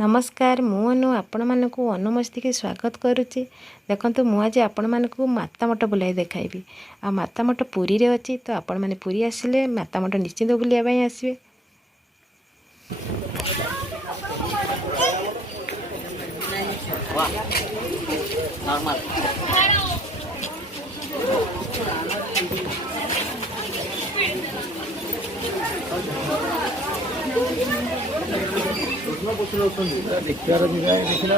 नमस्कार मु अनु आपण मानक अनुमस्ती के स्वागत करुच्ची। देखो मु आज आपण मानक मातामठ बुलाई देखाइबी। आ मातामठ पुरी रे अच्छी तो आपण मैंने पुरी आसिले मातामठ निश्चिंत बुलाया आसबे। ଦେଖିବାର ଯିବା ଦେଖିଲା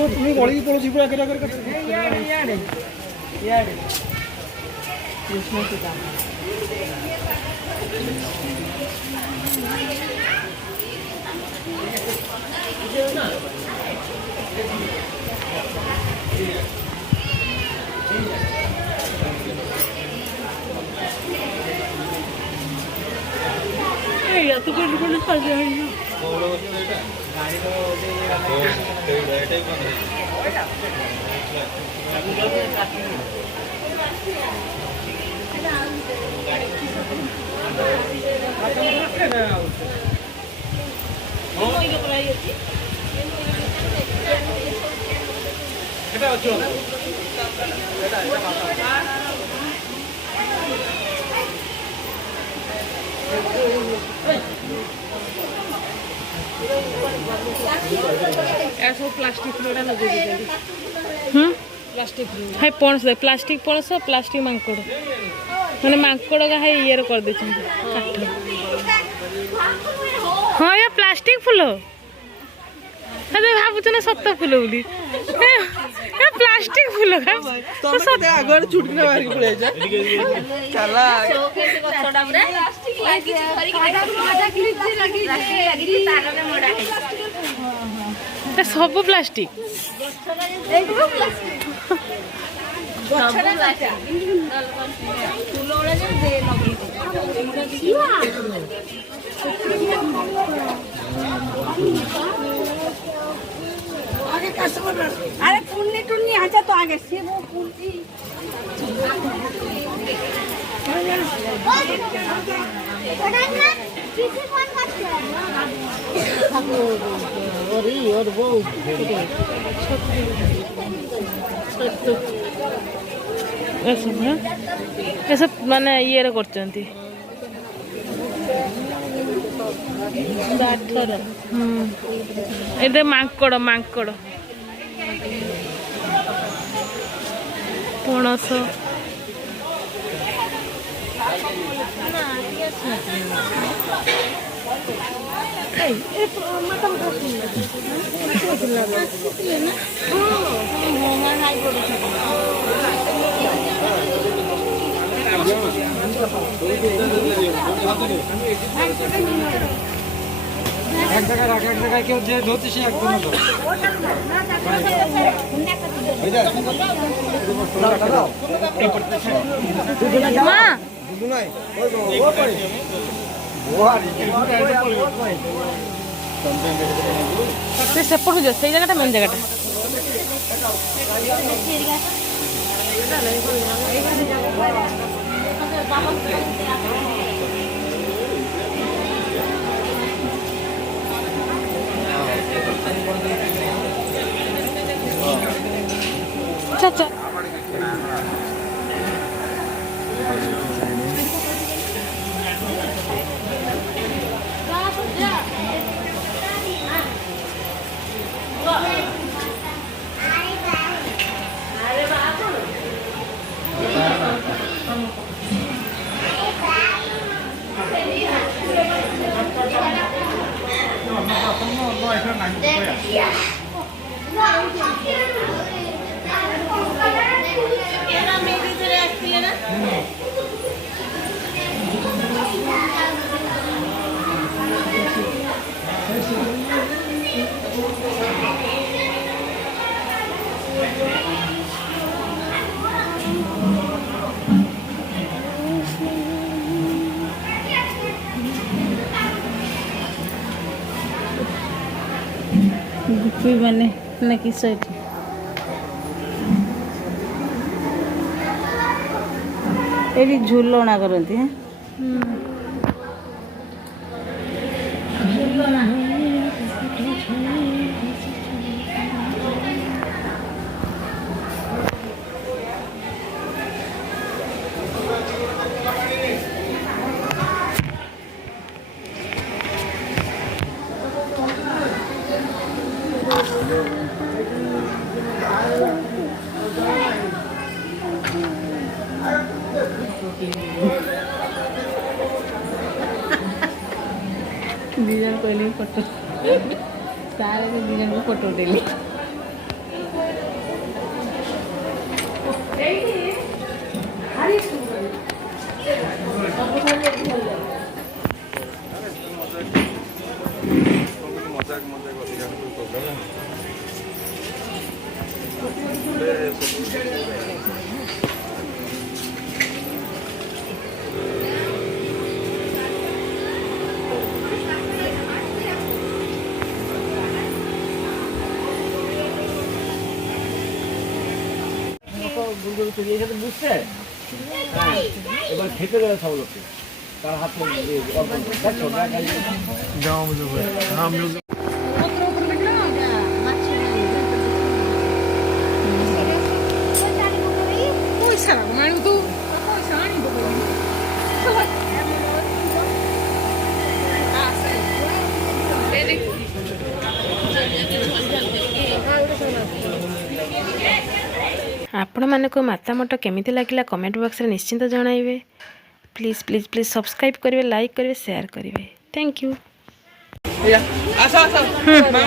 तुम्हें गली पड़ोसी पूरा करा कर तू कुछ खा जाएगा ऐसा प्लास्टिक फ्लोरा लगे प्लास्टिक हाय पणस दे प्लास्टिक पणस प्लास्टिक मांकड़ माने मांकड़ का हाय ये कर दे काठ। हाँ या प्लास्टिक फूल अरे भावुच ना सत फूल बोली प्लास्टिक फूल का तो सत आगर छुटने मार के पड़े जा चला गछडा पुरा प्लास्टिक लागी करी मजा क्लिप लगी लगी तार में मोड़ा है सब प्लास्टिक एकदम प्लास्टिक गछडा लाचा फूल वाला जे दे लगी आगे कस्टमर अरे पुन्नी टुन्नी आजा तो आगे से वो पुन्नी और वो ऐसा माने ये रे करचंती एदे मांकड़ मांकड़ पणस एक जगह क्यों जे धोती से एकदम दो मां से सेपट हो से जगह मेन जगह चाचा ଟୋପି ମାନେ ନା କିସ ଏଠି ଏଠି ଝୁଲଣା କରନ୍ତି ଝୁଲଣା ଦି ଜଣ କହିଲେ ଫଟୋ ସାର୍ ଦି ଜଣଙ୍କୁ ଫଟୋ ଉଠେଇଲେ বুঝছে এবার খেতে গেলে সব লোককে তার হাত ଆପଣମାନଙ୍କୁ ମାତା ମଠ କେମିତି ଲାଗିଲା କମେଣ୍ଟ ବକ୍ସରେ ନିଶ୍ଚିନ୍ତ ଜଣାଇବେ। ପ୍ଲିଜ୍ ପ୍ଲିଜ୍ ପ୍ଲିଜ୍ ସବସ୍କ୍ରାଇବ୍ କରିବେ, ଲାଇକ୍ କରିବେ, ସେୟାର କରିବେ। Thank you. ଆସ ଆସ ମାମା